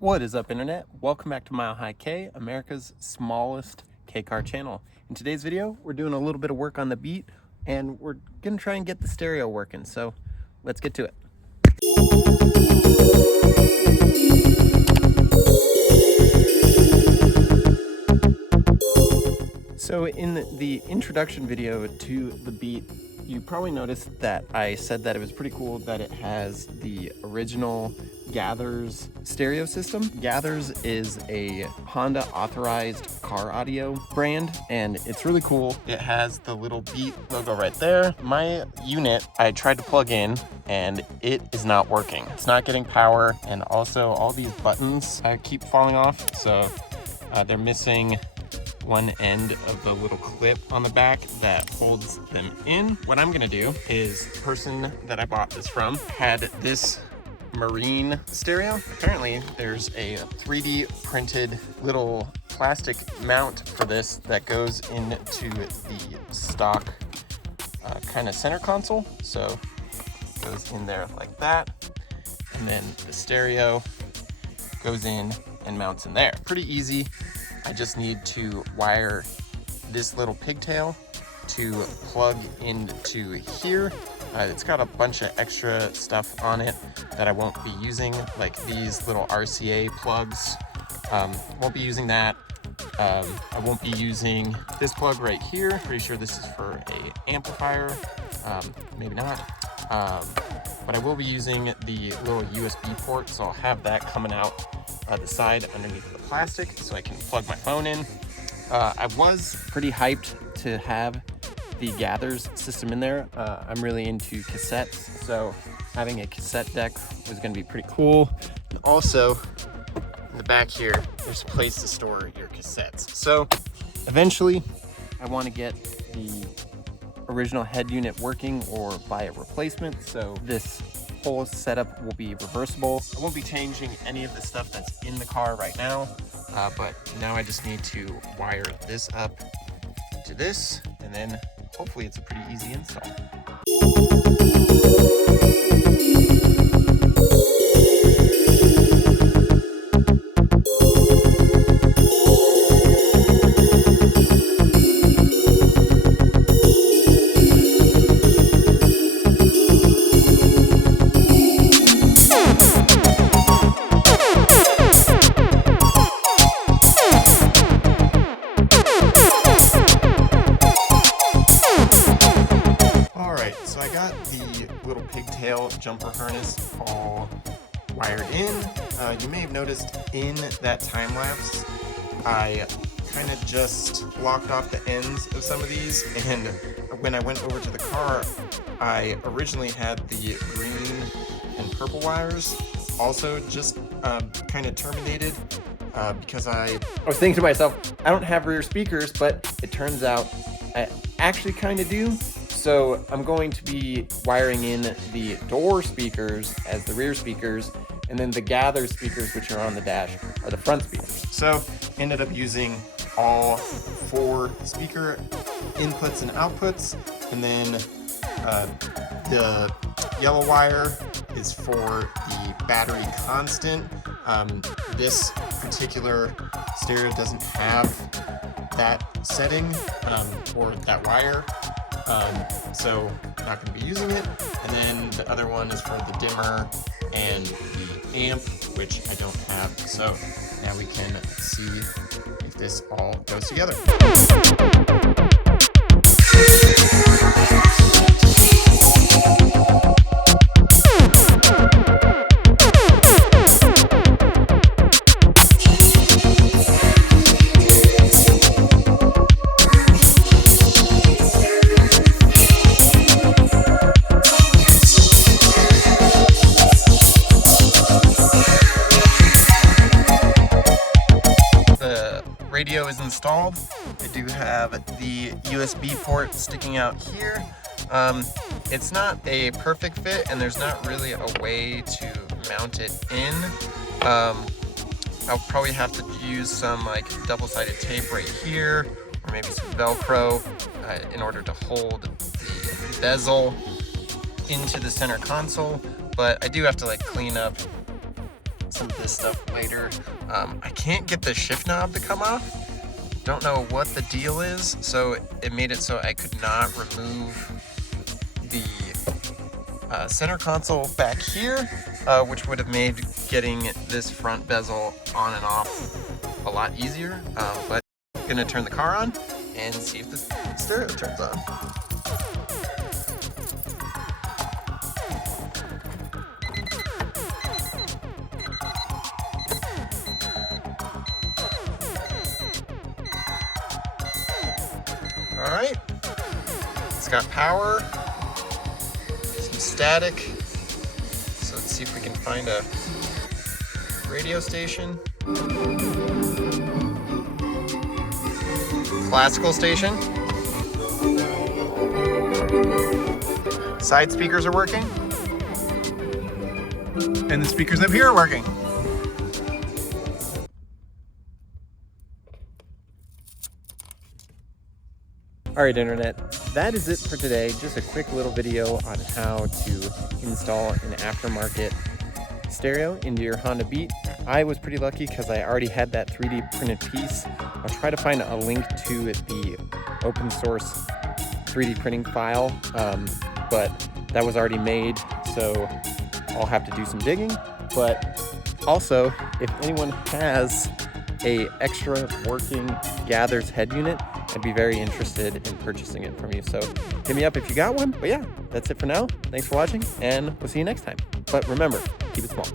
What is up, internet? Welcome back to Milehighkei, America's smallest K-car channel. In today's video, we're doing a little bit of work on the beat and we're gonna try and get the stereo working. So let's get to it. So in the introduction video to the beat, you probably noticed that I said that it was pretty cool that it has the original Gathers stereo system. Gathers is a Honda authorized car audio brand and it's really cool. It has the little beat logo right there. My unit, I tried to plug in and it is not working. It's not getting power, and also all these buttons keep falling off. So they're missing one end of the little clip on the back that holds them in. What I'm gonna do is, the person that I bought this from had this marine stereo. Apparently there's a 3D printed little plastic mount for this that goes into the stock kind of center console. So it goes in there like that, and then the stereo goes in and mounts in there. Pretty easy. I just need to wire this little pigtail to plug into here. It's got a bunch of extra stuff on it that I won't be using, like these little RCA plugs. Won't be using that. I won't be using this plug right here. Pretty sure this is for a amplifier. Maybe not. But I will be using the little USB port, so I'll have that coming out the side underneath the plastic so I can plug my phone in. I was pretty hyped to have the Gathers system in there. I'm really into cassettes, so having a cassette deck was going to be pretty cool. And also, in the back here, there's a place to store your cassettes. So eventually, I want to get the original head unit working or buy a replacement. So this whole setup will be reversible. I won't be changing any of the stuff that's in the car right now, but now I just need to wire this up to this, and then hopefully it's a pretty easy install. So I got the little pigtail jumper harness all wired in. You may have noticed in that time lapse, I kind of just blocked off the ends of some of these, and when I went over to the car, I originally had the green and purple wires also just kind of terminated because I was thinking to myself, I don't have rear speakers, but it turns out I actually kind of do. So I'm going to be wiring in the door speakers as the rear speakers, and then the Gather speakers, which are on the dash, are the front speakers. So ended up using all 4 speaker inputs and outputs, and then the yellow wire is for the battery constant. This particular stereo doesn't have that setting or that wire. So not going to be using it. And then the other one is for the dimmer and the amp, which I don't have. So now we can see if this all goes together. Radio is installed. I do have the USB port sticking out here. It's not a perfect fit, and there's not really a way to mount it in. I'll probably have to use some like double-sided tape right here, or maybe some Velcro in order to hold the bezel into the center console. But I do have to like clean up some of this stuff later. I can't get the shift knob to come off. Don't know what the deal is, so it made it so I could not remove the center console back here, which would have made getting this front bezel on and off a lot easier. But I'm gonna turn the car on and see if the stereo turns on. All right, it's got power, some static. So let's see if we can find a radio station. Classical station. Side speakers are working. And the speakers up here are working. All right, Internet, that is it for today. Just a quick little video on how to install an aftermarket stereo into your Honda Beat. I was pretty lucky because I already had that 3D printed piece. I'll try to find a link to the open source 3D printing file, but that was already made, so I'll have to do some digging. But also, if anyone has a extra working Gathers head unit, I'd be very interested in purchasing it from you. So hit me up if you got one. But yeah, that's it for now. Thanks for watching, and we'll see you next time. But remember, keep it small.